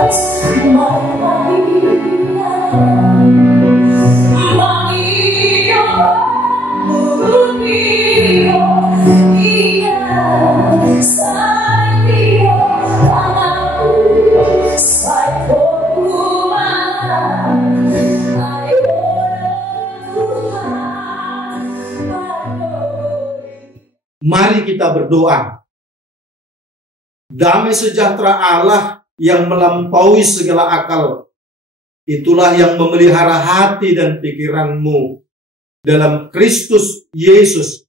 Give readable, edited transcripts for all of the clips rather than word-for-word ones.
Mari kita berdoa. Damai sejahtera Allah yang melampaui segala akal, itulah yang memelihara hati dan pikiranmu dalam Kristus Yesus.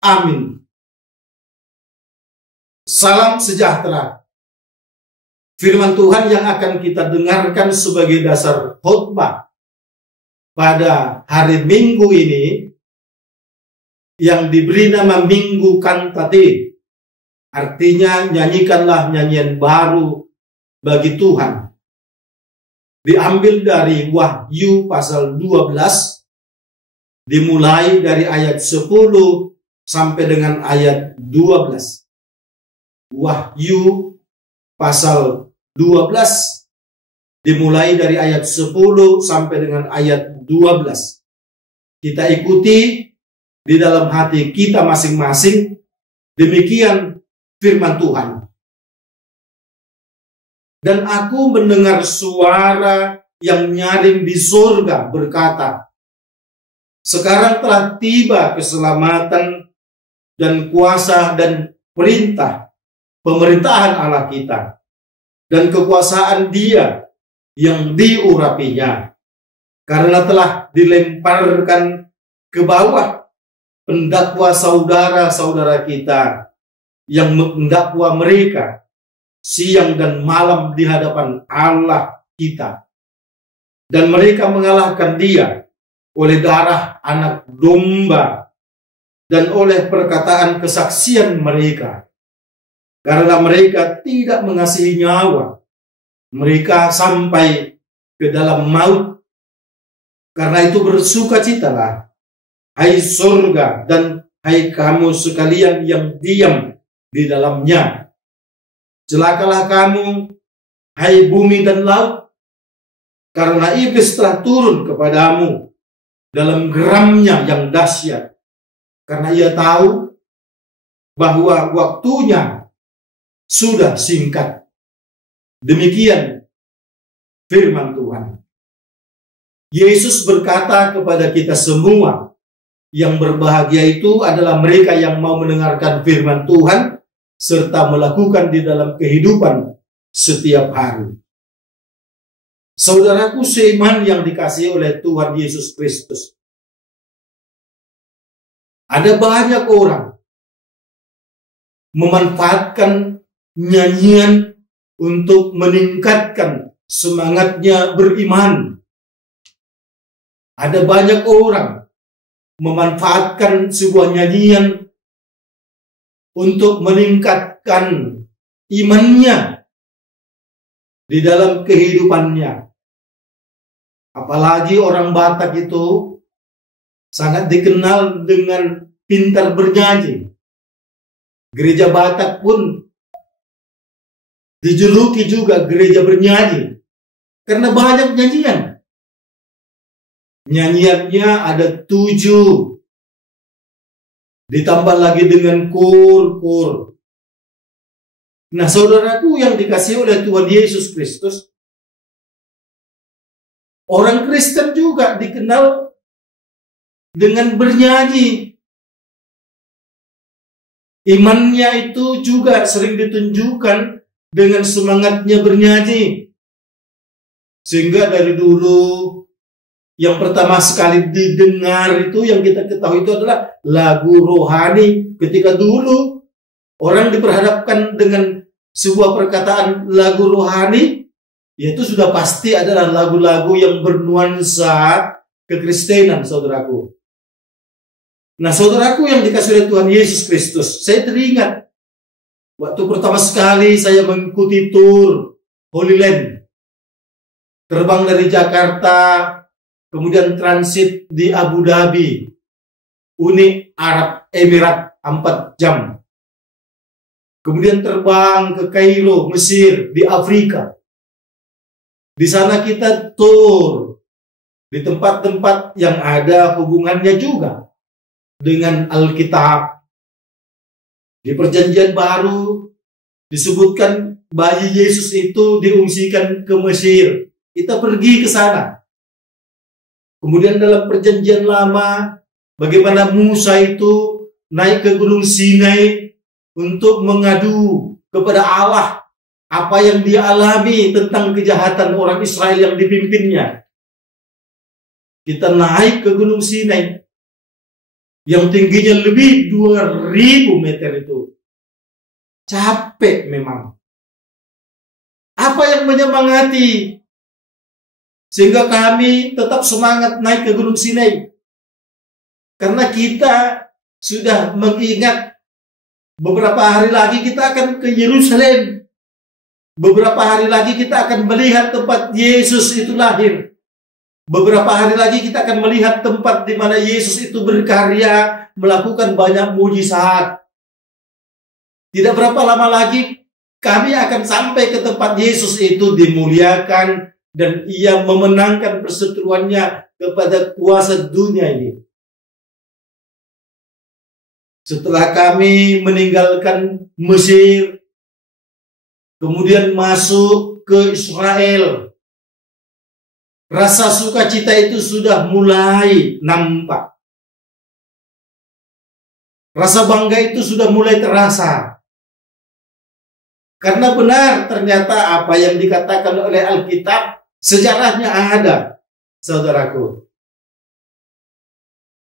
Amin. Salam sejahtera. Firman Tuhan yang akan kita dengarkan sebagai dasar khotbah pada hari Minggu ini, yang diberi nama Minggu Cantate, artinya nyanyikanlah nyanyian baru bagi Tuhan. Diambil dari Wahyu pasal 12, dimulai dari ayat 10 sampai dengan ayat 12. Wahyu pasal 12, dimulai dari ayat 10 sampai dengan ayat 12. Kita ikuti di dalam hati kita masing-masing. Demikian firman Tuhan. Dan aku mendengar suara yang nyaring di surga berkata, sekarang telah tiba keselamatan dan kuasa dan perintah pemerintahan Allah kita dan kekuasaan Dia yang diurapinya, karena telah dilemparkan ke bawah pendakwa saudara-saudara kita yang mendakwa mereka siang dan malam di hadapan Allah kita. Dan mereka mengalahkan Dia oleh darah anak domba dan oleh perkataan kesaksian mereka. Karena mereka tidak mengasihi nyawa mereka sampai ke dalam maut. Karena itu bersukacitalah, hai surga, dan hai kamu sekalian yang diam di dalamnya. Celakalah kamu, hai bumi dan laut, karena iblis telah turun kepadamu dalam geramnya yang dahsyat, karena ia tahu bahwa waktunya sudah singkat. Demikian firman Tuhan. Yesus berkata kepada kita semua, yang berbahagia itu adalah mereka yang mau mendengarkan firman Tuhan serta melakukan di dalam kehidupan setiap hari. Saudaraku seiman yang dikasihi oleh Tuhan Yesus Kristus, ada banyak orang memanfaatkan nyanyian untuk meningkatkan semangatnya beriman. Ada banyak orang memanfaatkan sebuah nyanyian untuk meningkatkan imannya di dalam kehidupannya. Apalagi orang Batak itu sangat dikenal dengan pintar bernyanyi. Gereja Batak pun dijuluki juga gereja bernyanyi karena banyak nyanyian. Nyanyiannya ada 7, ditambah lagi dengan kur. Nah, saudaraku yang dikasihi oleh Tuhan Yesus Kristus, orang Kristen juga dikenal dengan bernyanyi. Imannya itu juga sering ditunjukkan dengan semangatnya bernyanyi. Sehingga dari dulu yang pertama sekali didengar itu, yang kita ketahui itu adalah lagu rohani. Ketika dulu orang diperhadapkan dengan sebuah perkataan lagu rohani, yaitu sudah pasti adalah lagu-lagu yang bernuansa kekristenan, saudaraku. Nah, saudaraku yang dikasihi oleh Tuhan Yesus Kristus, saya teringat waktu pertama sekali saya mengikuti tur Holy Land, terbang dari Jakarta, kemudian transit di Abu Dhabi, Uni Arab Emirat 4 jam. Kemudian terbang ke Kairo, Mesir, di Afrika, Di sana kita tur di tempat-tempat yang ada hubungannya juga dengan Alkitab. Di Perjanjian Baru disebutkan bayi Yesus itu diungsikan ke Mesir. Kita pergi ke sana. Kemudian dalam Perjanjian Lama, bagaimana Musa itu naik ke Gunung Sinai untuk mengadu kepada Allah apa yang dia alami tentang kejahatan orang Israel yang dipimpinnya. Kita naik ke Gunung Sinai yang tingginya lebih 2000 meter itu. Capek memang. Apa yang menyemangati sehingga kami tetap semangat naik ke Gunung Sinai? Karena kita sudah mengingat beberapa hari lagi kita akan ke Yerusalem. Beberapa hari lagi kita akan melihat tempat Yesus itu lahir. Beberapa hari lagi kita akan melihat tempat di mana Yesus itu berkarya, melakukan banyak mujizat. Tidak berapa lama lagi kami akan sampai ke tempat Yesus itu dimuliakan dan ia memenangkan perseteruannya kepada kuasa dunia ini. Setelah kami meninggalkan Mesir, kemudian masuk ke Israel, rasa sukacita itu sudah mulai nampak. Rasa bangga itu sudah mulai terasa. Karena benar ternyata apa yang dikatakan oleh Alkitab, sejarahnya ada, saudaraku.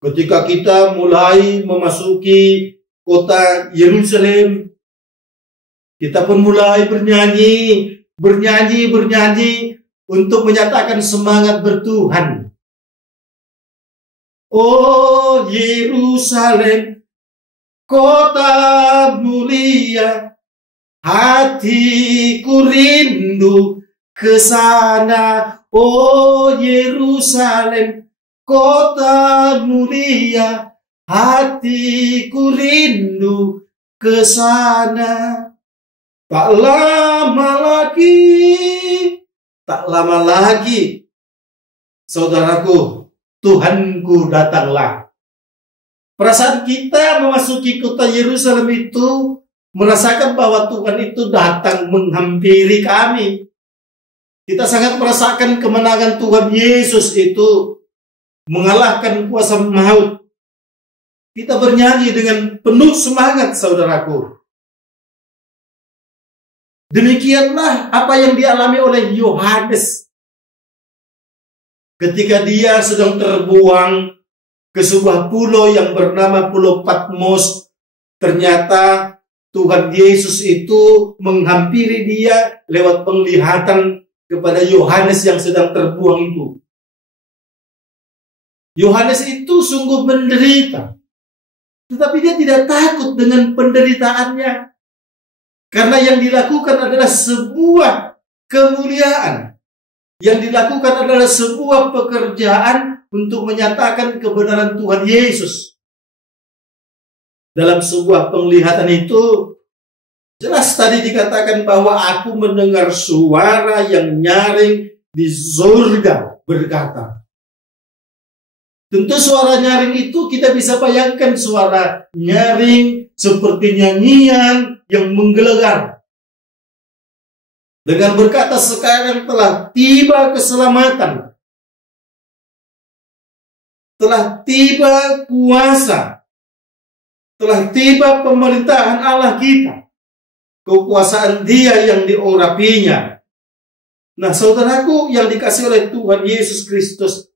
Ketika kita mulai memasuki kota Yerusalem, kita pun mulai bernyanyi untuk menyatakan semangat bertuhan. Oh Yerusalem, kota mulia, hatiku rindu ke sana. Oh Yerusalem, kota mulia, hatiku rindu ke sana. Tak lama lagi, saudaraku, Tuhanku datanglah. Perasaan kita memasuki kota Yerusalem itu merasakan bahwa Tuhan itu datang menghampiri kami. Kita sangat merasakan kemenangan Tuhan Yesus itu mengalahkan kuasa maut. Kita bernyanyi dengan penuh semangat, saudaraku. Demikianlah apa yang dialami oleh Yohanes ketika dia sedang terbuang ke sebuah pulau yang bernama Pulau Patmos. Ternyata Tuhan Yesus itu menghampiri dia lewat penglihatan kepada Yohanes yang sedang terbuang itu. Yohanes itu sungguh menderita, tetapi dia tidak takut dengan penderitaannya. Karena yang dilakukan adalah sebuah kemuliaan. Yang dilakukan adalah sebuah pekerjaan untuk menyatakan kebenaran Tuhan Yesus. Dalam sebuah penglihatan itu, jelas tadi dikatakan bahwa aku mendengar suara yang nyaring di surga berkata. Tentu suara nyaring itu kita bisa bayangkan suara nyaring seperti nyanyian yang menggelegar. Dengan berkata sekarang telah tiba keselamatan. Telah tiba kuasa. Telah tiba pemerintahan Allah kita. Kekuasaan Dia yang diurapinya. Nah, saudaraku yang dikasihi oleh Tuhan Yesus Kristus,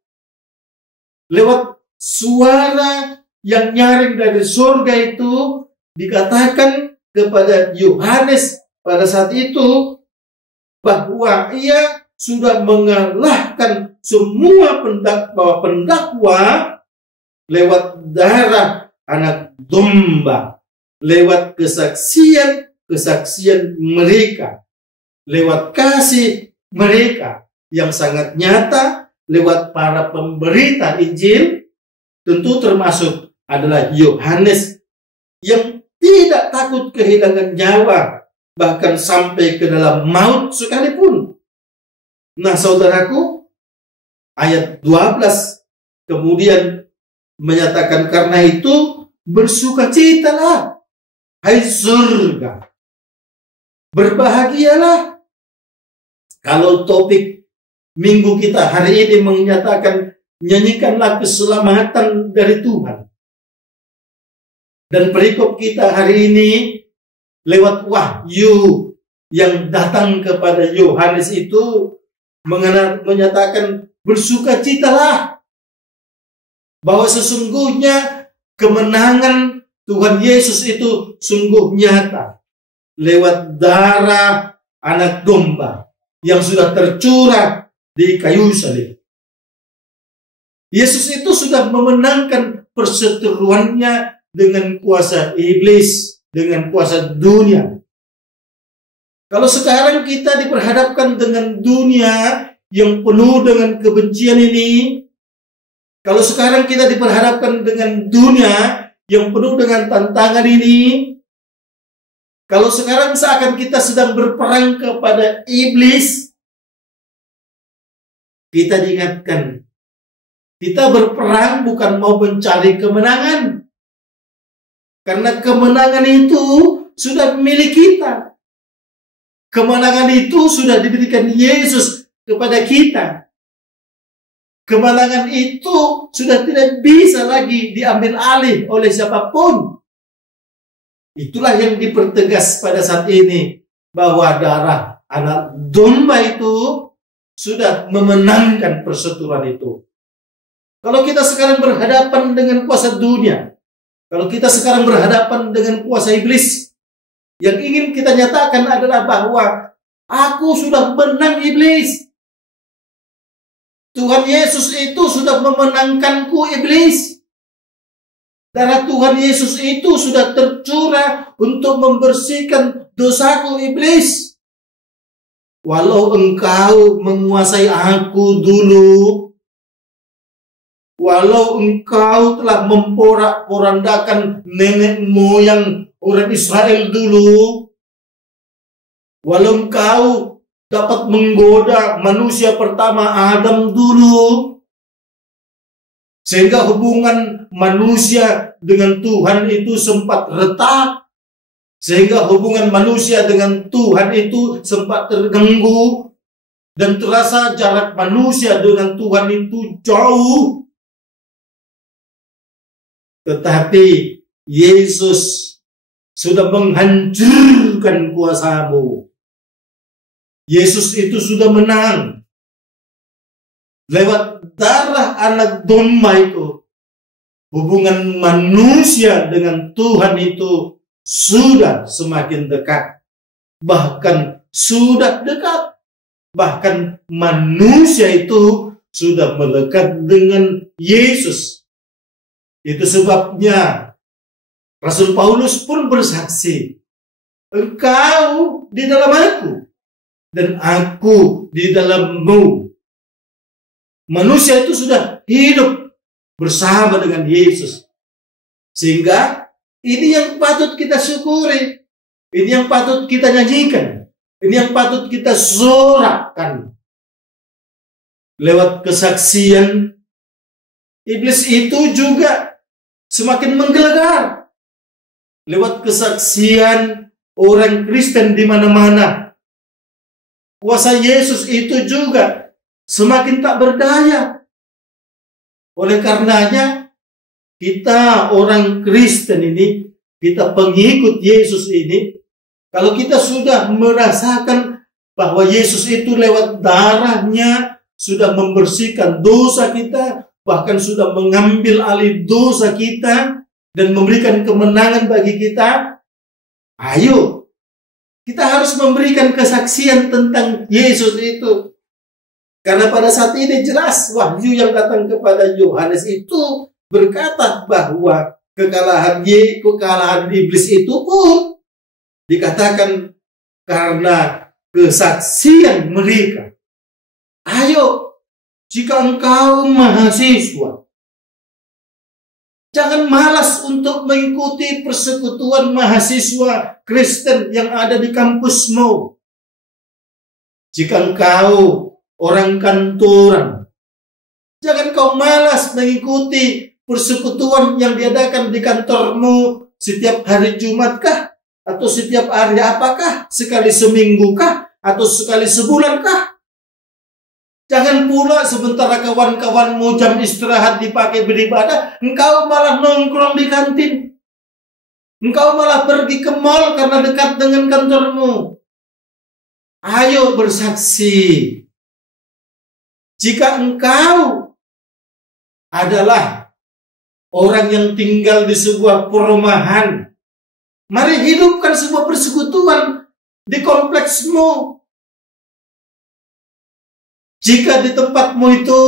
lewat suara yang nyaring dari surga itu dikatakan kepada Yohanes pada saat itu bahwa ia sudah mengalahkan semua pendakwa lewat darah anak domba, lewat kesaksian mereka, lewat kasih mereka yang sangat nyata, lewat para pemberita Injil, tentu termasuk adalah Yohanes yang tidak takut kehilangan nyawa, bahkan sampai ke dalam maut sekalipun. Nah, saudaraku, ayat 12 kemudian menyatakan, karena itu bersukacitalah, hai surga, berbahagialah. Kalau topik minggu kita hari ini menyatakan, nyanyikanlah keselamatan dari Tuhan. Dan perikop kita hari ini lewat wahyu yang datang kepada Yohanes itu menyatakan, bersukacitalah, bahwa sesungguhnya kemenangan Tuhan Yesus itu sungguh nyata lewat darah anak domba yang sudah tercurah di kayu salib. Yesus itu sudah memenangkan perseteruannya dengan kuasa iblis, dengan kuasa dunia. Kalau sekarang kita diperhadapkan dengan dunia yang penuh dengan kebencian ini, kalau sekarang kita diperhadapkan dengan dunia yang penuh dengan tantangan ini, kalau sekarang seakan kita sedang berperang kepada iblis, kita diingatkan, kita berperang bukan mau mencari kemenangan, karena kemenangan itu sudah milik kita. Kemenangan itu sudah diberikan Yesus kepada kita. Kemenangan itu sudah tidak bisa lagi diambil alih oleh siapapun. Itulah yang dipertegas pada saat ini, bahwa darah anak domba itu sudah memenangkan perseteruan itu. Kalau kita sekarang berhadapan dengan kuasa dunia, kalau kita sekarang berhadapan dengan kuasa iblis, yang ingin kita nyatakan adalah bahwa aku sudah menang iblis. Tuhan Yesus itu sudah memenangkanku iblis. Darah Tuhan Yesus itu sudah tercurah untuk membersihkan dosaku iblis. Walau engkau menguasai aku dulu, walau engkau telah memporak-porandakan nenek moyang orang Israel dulu, walau engkau dapat menggoda manusia pertama Adam dulu, sehingga hubungan manusia dengan Tuhan itu sempat retak, sehingga hubungan manusia dengan Tuhan itu sempat terganggu, dan terasa jarak manusia dengan Tuhan itu jauh. Tetapi Yesus sudah menghancurkan kuasamu. Yesus itu sudah menang. Lewat darah anak domba itu, hubungan manusia dengan Tuhan itu sudah semakin dekat. Bahkan sudah dekat. Bahkan manusia itu sudah melekat dengan Yesus. Itu sebabnya Rasul Paulus pun bersaksi, engkau di dalam aku, dan aku di dalammu. Manusia itu sudah hidup bersama dengan Yesus. Sehingga ini yang patut kita syukuri, ini yang patut kita nyanyikan, ini yang patut kita sorakan. Lewat kesaksian, iblis itu juga semakin menggelegar. Lewat kesaksian orang Kristen di mana-mana, kuasa Yesus itu juga semakin tak berdaya. Oleh karenanya, kita orang Kristen ini, kita pengikut Yesus ini, kalau kita sudah merasakan bahwa Yesus itu lewat darahnya sudah membersihkan dosa kita, bahkan sudah mengambil alih dosa kita, dan memberikan kemenangan bagi kita, ayo, kita harus memberikan kesaksian tentang Yesus itu. Karena pada saat ini jelas wahyu yang datang kepada Yohanes itu berkata bahwa kekalahan iblis itu pun dikatakan karena kesaksian mereka. Ayo, jika engkau mahasiswa, jangan malas untuk mengikuti persekutuan mahasiswa Kristen yang ada di kampusmu. Jika engkau orang kantoran. Jangan kau malas mengikuti persekutuan yang diadakan di kantormu setiap hari Jumat kah? Atau setiap hari apakah? Sekali seminggu kah? Atau sekali sebulan kah? Jangan pula sementara kawan-kawanmu jam istirahat dipakai beribadah, engkau malah nongkrong di kantin. Engkau malah pergi ke mall karena dekat dengan kantormu. Ayo bersaksi. Jika engkau adalah orang yang tinggal di sebuah perumahan, mari hidupkan sebuah persekutuan di kompleksmu. Jika di tempatmu itu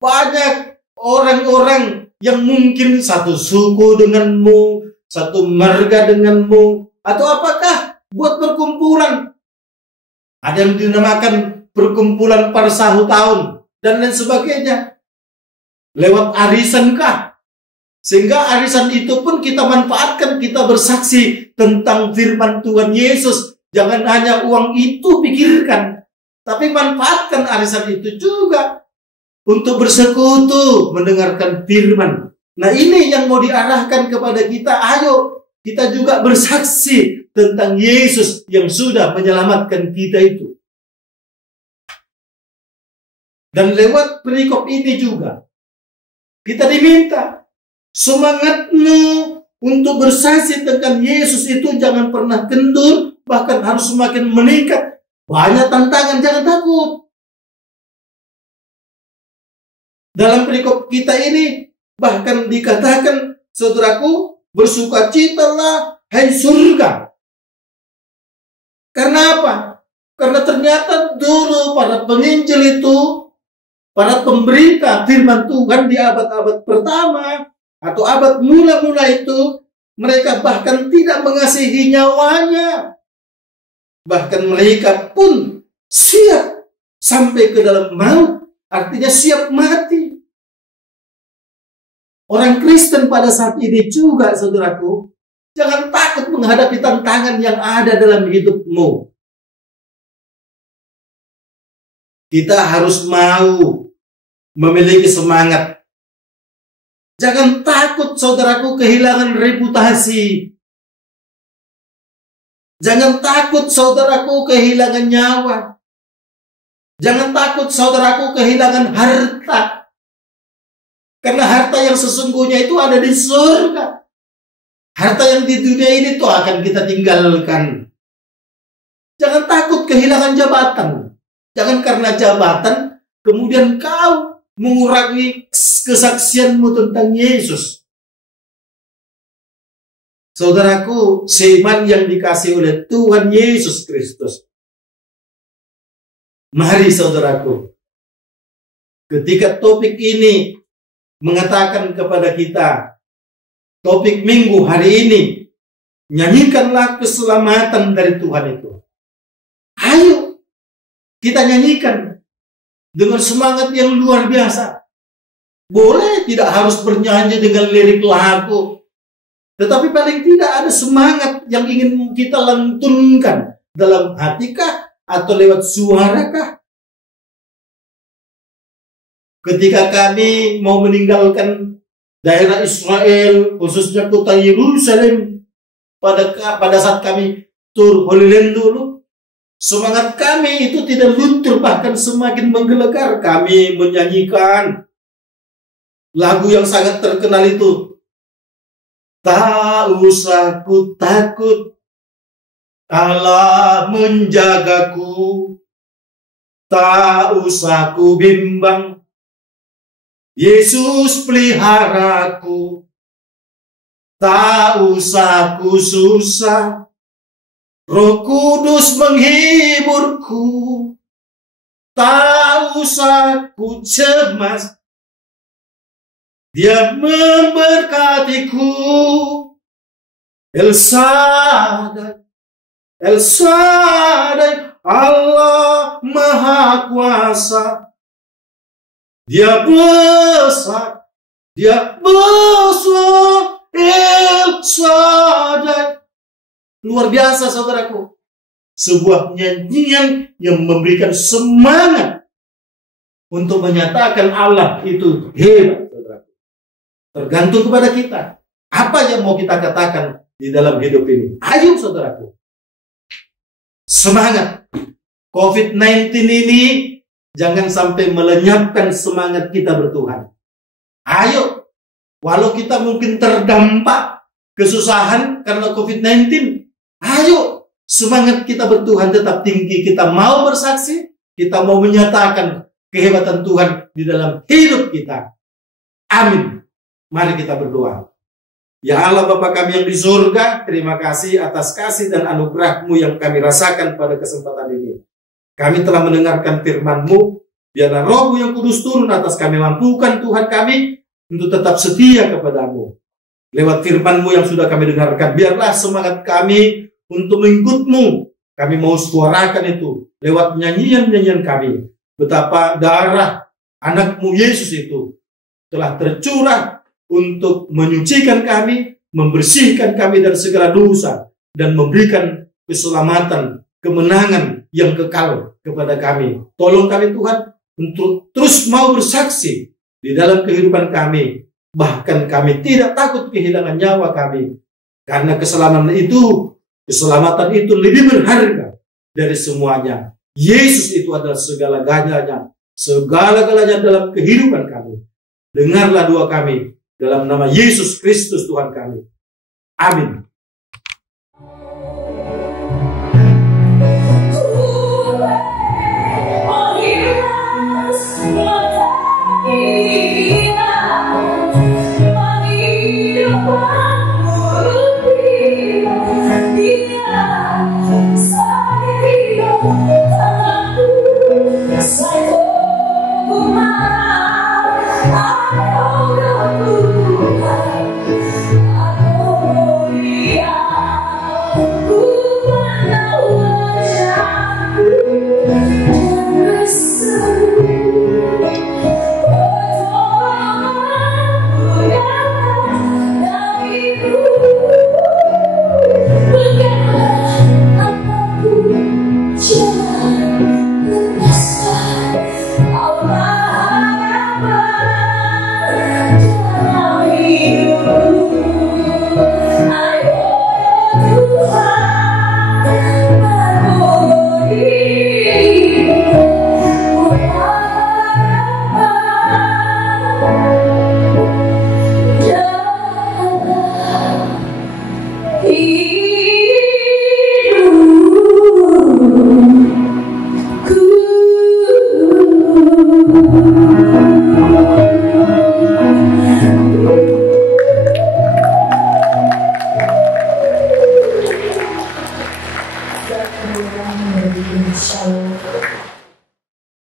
banyak orang-orang yang mungkin satu suku denganmu, satu marga denganmu, atau apakah buat perkumpulan. Ada yang dinamakan perkumpulan pada sahur tahun dan lain sebagainya. Lewat arisan kah? Sehingga arisan itu pun kita manfaatkan, kita bersaksi tentang firman Tuhan Yesus. Jangan hanya uang itu pikirkan, tapi manfaatkan arisan itu juga untuk bersekutu mendengarkan firman. Nah, ini yang mau diarahkan kepada kita. Ayo kita juga bersaksi tentang Yesus yang sudah menyelamatkan kita itu. Dan lewat perikop ini juga kita diminta semangatmu untuk bersaksi tentang Yesus itu jangan pernah kendur, bahkan harus semakin meningkat. Banyak tantangan, jangan takut. Dalam perikop kita ini bahkan dikatakan, saudaraku, bersukacitalah hai surga. Karena apa? Karena ternyata dulu para penginjil itu, para pemberita firman Tuhan di abad-abad pertama atau abad mula-mula itu, mereka bahkan tidak mengasihi nyawanya. Bahkan mereka pun siap sampai ke dalam maut, artinya siap mati. Orang Kristen pada saat ini juga, saudaraku, jangan takut menghadapi tantangan yang ada dalam hidupmu. Kita harus mau memiliki semangat. Jangan takut, saudaraku, kehilangan reputasi. Jangan takut, saudaraku, kehilangan nyawa. Jangan takut, saudaraku, kehilangan harta. Karena harta yang sesungguhnya itu ada di surga. Harta yang di dunia ini tuh akan kita tinggalkan. Jangan takut kehilangan jabatan. Jangan karena jabatan kemudian kau mengurangi kesaksianmu tentang Yesus. Saudaraku, seiman yang dikasih oleh Tuhan Yesus Kristus. Mari saudaraku, ketika topik ini mengatakan kepada kita, topik minggu hari ini, nyanyikanlah keselamatan dari Tuhan itu. Ayo, kita nyanyikan dengan semangat yang luar biasa. Boleh tidak harus bernyanyi dengan lirik lagu, tetapi paling tidak ada semangat yang ingin kita lantunkan dalam hatikah atau lewat suarakah. Ketika kami mau meninggalkan daerah Israel, khususnya kota Yerusalem, pada saat kami tur Holy Land dulu, semangat kami itu tidak luntur, bahkan semakin menggelegar. Kami menyanyikan lagu yang sangat terkenal itu. Tak usah ku takut, Allah menjagaku. Tak usah ku bimbang, Yesus peliharaku. Tak usah ku susah, Roh Kudus menghiburku. Tak usah ku cemas, Dia memberkatiku. El Shaddai, El Shaddai, Allah Maha Kuasa. Dia besar, Dia besar, El Shaddai. Luar biasa, saudaraku. Sebuah nyanyian yang memberikan semangat untuk menyatakan Allah itu hebat, saudaraku. Tergantung kepada kita. Apa yang mau kita katakan di dalam hidup ini? Ayo, saudaraku. Semangat. COVID-19 ini jangan sampai melenyapkan semangat kita bertuhan. Ayo. Walau kita mungkin terdampak kesusahan karena COVID-19, ayo. Semangat kita bertuhan tetap tinggi. Kita mau bersaksi. Kita mau menyatakan kehebatan Tuhan di dalam hidup kita. Amin. Mari kita berdoa. Ya Allah Bapa kami yang di surga, terima kasih atas kasih dan anugerah-Mu yang kami rasakan pada kesempatan ini. Kami telah mendengarkan firman-Mu, biarlah Roh-Mu yang kudus turun atas kami, mampukan Tuhan kami untuk tetap setia kepada-Mu. Lewat firman-Mu yang sudah kami dengarkan, biarlah semangat kami untuk mengikut-Mu. Kami mau suarakan itu lewat nyanyian-nyanyian kami. Betapa darah anak-Mu Yesus itu telah tercurah untuk menyucikan kami, membersihkan kami dari segala dosa, dan memberikan keselamatan, kemenangan yang kekal kepada kami. Tolong kami Tuhan untuk terus mau bersaksi di dalam kehidupan kami. Bahkan kami tidak takut kehilangan nyawa kami. Karena keselamatan itu lebih berharga dari semuanya. Yesus itu adalah segala-galanya dalam kehidupan kami. Dengarlah doa kami dalam nama Yesus Kristus Tuhan kami. Amin.